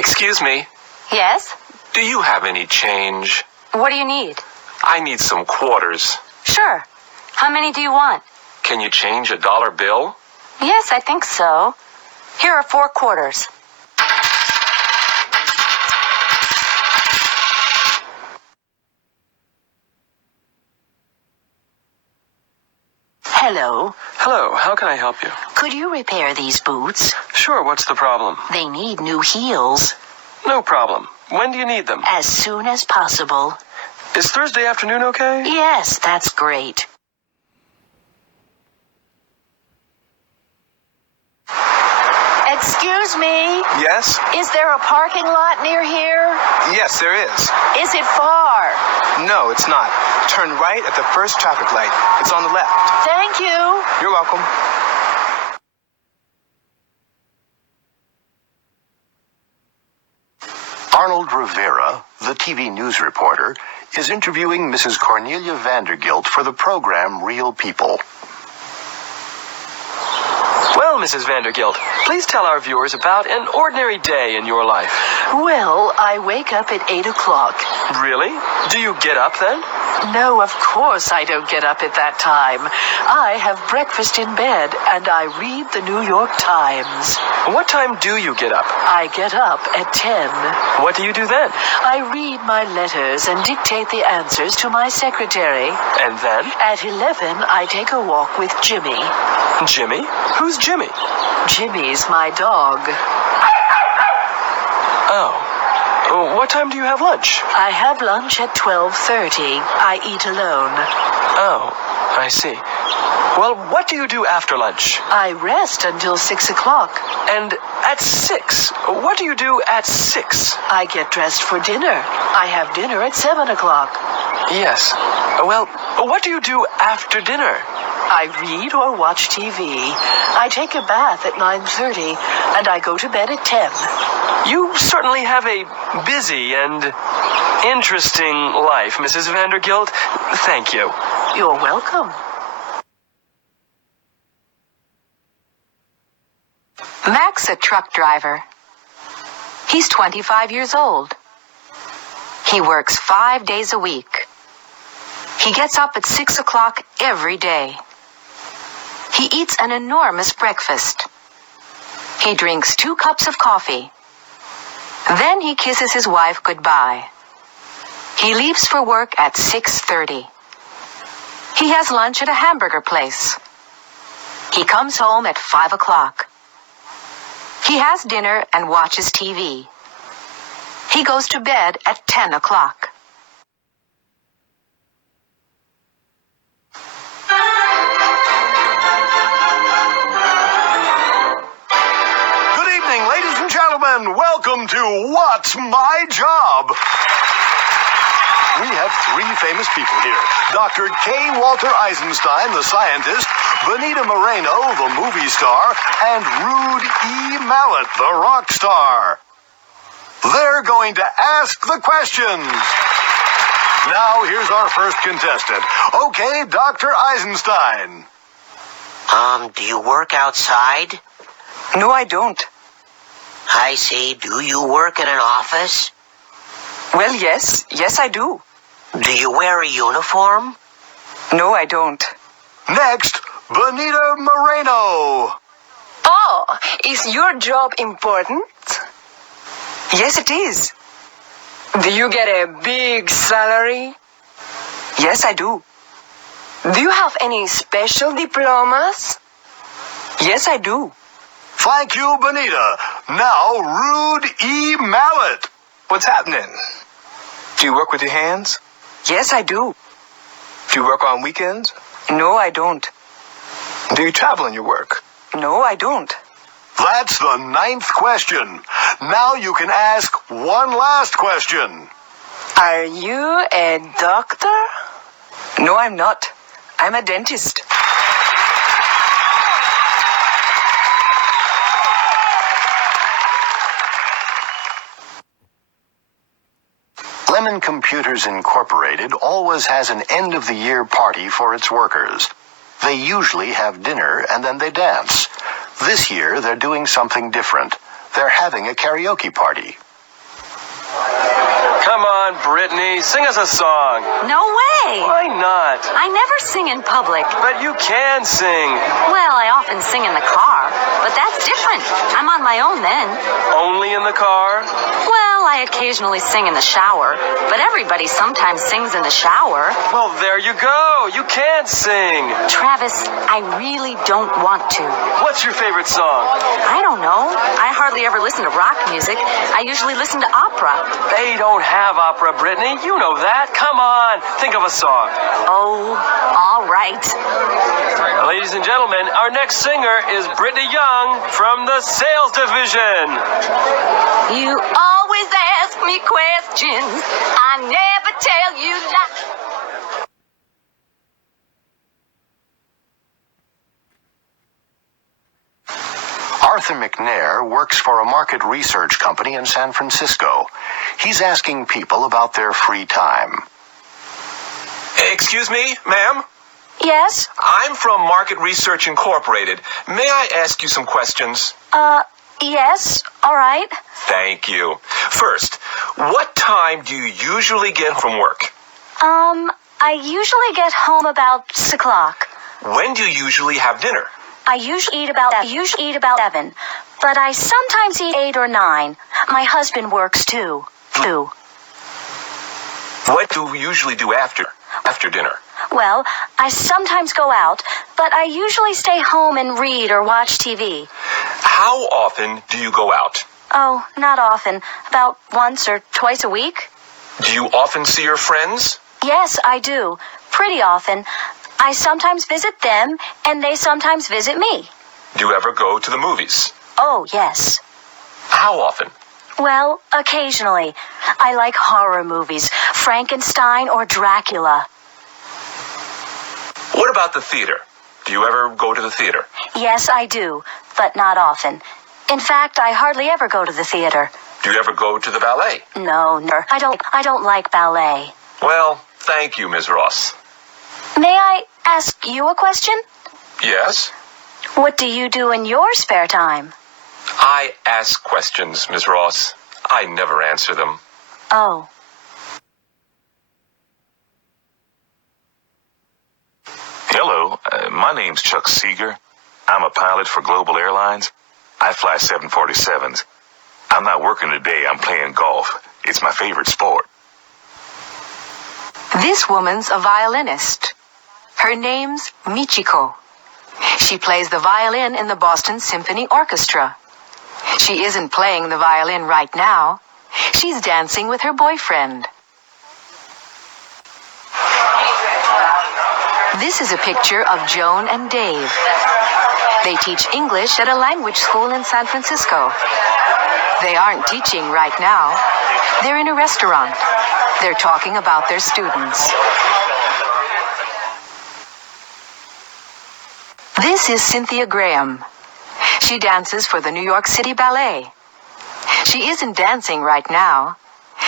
Excuse me, Yes? do you have any change? What do you need? I need some quarters. Sure. How many do you want? Can you change a dollar bill? Yes, I think so. Here are 4 quarters. Hello. Hello, how can I help you? Could you repair these boots? Sure, what's the problem? They need new heels. No problem. When do you need them? As soon as possible. Is Thursday afternoon okay? Yes, that's great. Excuse me. Yes? Is there a parking lot near here? Yes, there is. Is it far? No, it's not. Turn right at the first traffic light. It's on the left. Thank you. You're welcome. Arnold Rivera, the TV news reporter, is interviewing Mrs. Cornelia Vandergilt for the program Real People. Well, Mrs. Vandergilt, please tell our viewers about an ordinary day in your life. Well, I wake up at 8 o'clock. Really? Do you get up then? No, of course I don't get up at that time. I have breakfast in bed and I read the New York Times. What time do you get up? I get up at 10. What do you do then? I read my letters and dictate the answers to my secretary. And then? At 11, I take a walk with Jimmy. Jimmy? Who's Jimmy? Jimmy's my dog. Oh. What time do you have lunch? I have lunch at 12:30. I eat alone. Oh, I see. Well, what do you do after lunch? I rest until 6 o'clock. And at 6? What do you do at 6? I get dressed for dinner. I have dinner at 7 o'clock. Yes. Well, what do you do after dinner? I read or watch TV. I take a bath at 9:30, and I go to bed at 10. You certainly have a busy and interesting life, Mrs. Vandergilt. Thank you. You're welcome. Mac's a truck driver. He's 25 years old. He works 5 days a week. He gets up at 6 o'clock every day. He eats an enormous breakfast. He drinks 2 cups of coffee. Then he kisses his wife goodbye. He leaves for work at 6:30. He has lunch at a hamburger place. He comes home at 5 o'clock. He has dinner and watches TV. He goes to bed at 10 o'clock. Good evening, ladies and gentlemen. Welcome to What's My Job? We have 3 famous people here. Dr. K. Walter Eisenstein, the scientist, Benita Moreno, the movie star, and Rude E. Mallet, the rock star. They're going to ask the questions. Now, here's our first contestant. Okay, Dr. Eisenstein. Do you work outside? No, I don't. I see. Do you work in an office? Well, yes. Yes, I do. Do you wear a uniform? No, I don't. Next, Benita Moreno. Oh, is your job important? Yes, it is. Do you get a big salary? Yes, I do. Do you have any special diplomas? Yes, I do. Thank you, Benita. Now, Rude E. Mallet. What's happening? Do you work with your hands? Yes, I do. Do you work on weekends? No, I don't. Do you travel in your work? No, I don't. That's the 9th question. Now you can ask one last question. Are you a doctor? No, I'm not. I'm a dentist. Lemon Computers Incorporated always has an end-of-the-year party for its workers. They usually have dinner and then they dance. This year, they're doing something different. They're having a karaoke party. Come on, Brittany, sing us a song. No way! Why not? I never sing in public. But you can sing. Well, I often sing in the car, but that's different. I'm on my own then. Only in the car? Well, I occasionally sing in the shower, but everybody sometimes sings in the shower. Well, there you go. You can sing. Travis, I really don't want to. What's your favorite song? I don't know. I hardly ever listen to rock music. I usually listen to opera. They don't have opera, Brittany. You know that. Come on. Think of a song. Oh, all right. Ladies and gentlemen, our next singer is Brittany Young from the Sales Division. You always ask me questions. I never tell you lies. Arthur McNair works for a market research company in San Francisco. He's asking people about their free time. Excuse me, ma'am? Yes? I'm from Market Research Incorporated. May I ask you some questions? Yes. All right. Thank you. First, what time do you usually get from work? I usually get home about 6 o'clock. When do you usually have dinner? I usually eat about 7, but I sometimes eat 8 or 9. My husband works too. What do you usually do after dinner? Well, I sometimes go out, but I usually stay home and read or watch TV. How often do you go out? Oh, not often. About once or twice a week. Do you often see your friends? Yes, I do. Pretty often. I sometimes visit them, and they sometimes visit me. Do you ever go to the movies? Oh, yes. How often? Well, occasionally. I like horror movies, Frankenstein or Dracula. What about the theater? Do you ever go to the theater? Yes, I do, but not often. In fact, I hardly ever go to the theater. Do you ever go to the ballet? No, I don't like ballet. Well, thank you, Ms. Ross. May I ask you a question? Yes? What do you do in your spare time? I ask questions, Ms. Ross. I never answer them. Oh. Hello, my name's Chuck Seeger. I'm a pilot for Global Airlines. I fly 747s. I'm not working today, I'm playing golf. It's my favorite sport. This woman's a violinist. Her name's Michiko. She plays the violin in the Boston Symphony Orchestra. She isn't playing the violin right now. She's dancing with her boyfriend. This is a picture of Joan and Dave. They teach English at a language school in San Francisco. They aren't teaching right now. They're in a restaurant. They're talking about their students. This is Cynthia Graham. She dances for the New York City Ballet. She isn't dancing right now.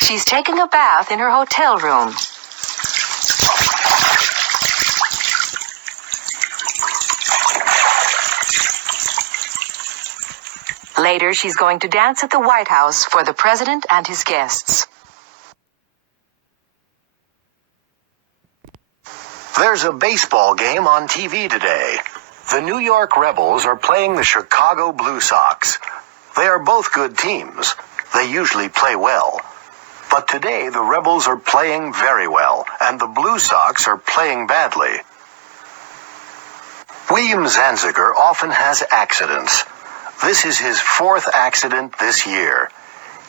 She's taking a bath in her hotel room. Later, she's going to dance at the White House for the president and his guests. There's a baseball game on TV today. The New York Rebels are playing the Chicago Blue Sox. They are both good teams. They usually play well. But today, the Rebels are playing very well, and the Blue Sox are playing badly. William Zanziger often has accidents. This is his 4th accident this year.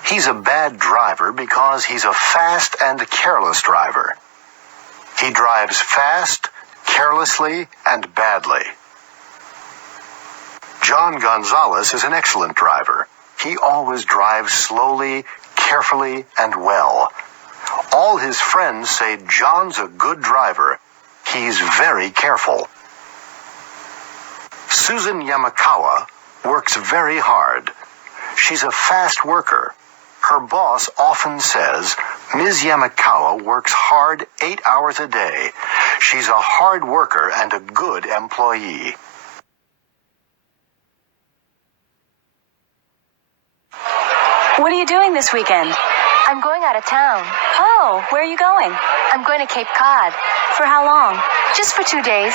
He's a bad driver because he's a fast and careless driver. He drives fast, carelessly, and badly. John Gonzalez is an excellent driver. He always drives slowly, carefully, and well. All his friends say John's a good driver. He's very careful. Susan Yamakawa works very hard. She's a fast worker. Her boss often says, Ms. Yamakawa works hard 8 hours a day. She's a hard worker and a good employee. What are you doing this weekend? I'm going out of town. Oh, where are you going? I'm going to Cape Cod. For how long? Just for 2 days.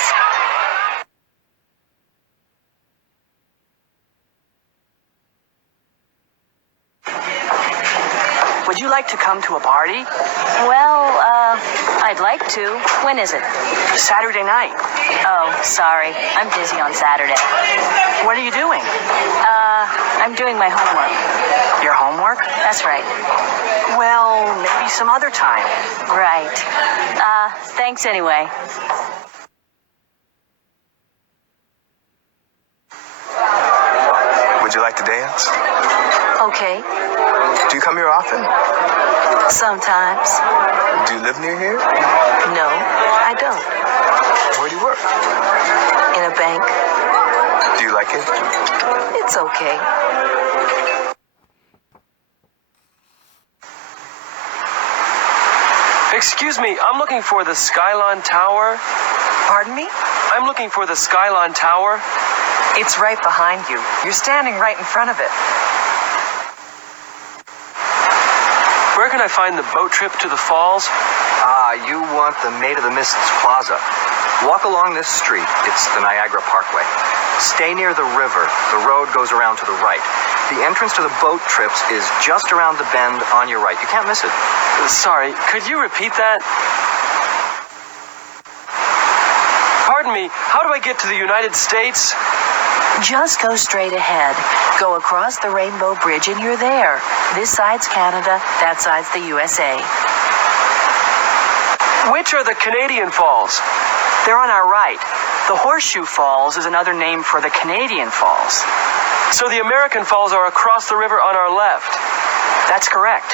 Would you like to come to a party? Well, I'd like to. When is it? Saturday night. Oh, sorry. I'm busy on Saturday. What are you doing? I'm doing my homework. Your homework? That's right. Well, maybe some other time. Right. Thanks anyway. Would you like to dance? Okay. Do you come here often? Sometimes. Do you live near here? No, I don't. Where do you work? In a bank. Do you like it? It's okay. Excuse me, I'm looking for the Skylon Tower. Pardon me? I'm looking for the Skylon Tower. It's right behind you. You're standing right in front of it. Where can I find the boat trip to the falls? You want the Maid of the Mists Plaza. Walk along this street. It's the Niagara Parkway. Stay near the river. The road goes around to the right. The entrance to the boat trips is just around the bend on your right. You can't miss it. Sorry, could you repeat that? Pardon me, how do I get to the United States? Just go straight ahead. Go across the Rainbow Bridge and you're there. This side's Canada, that side's the USA. Which are the Canadian Falls? They're on our right. The Horseshoe Falls is another name for the Canadian Falls. So the American Falls are across the river on our left. That's correct.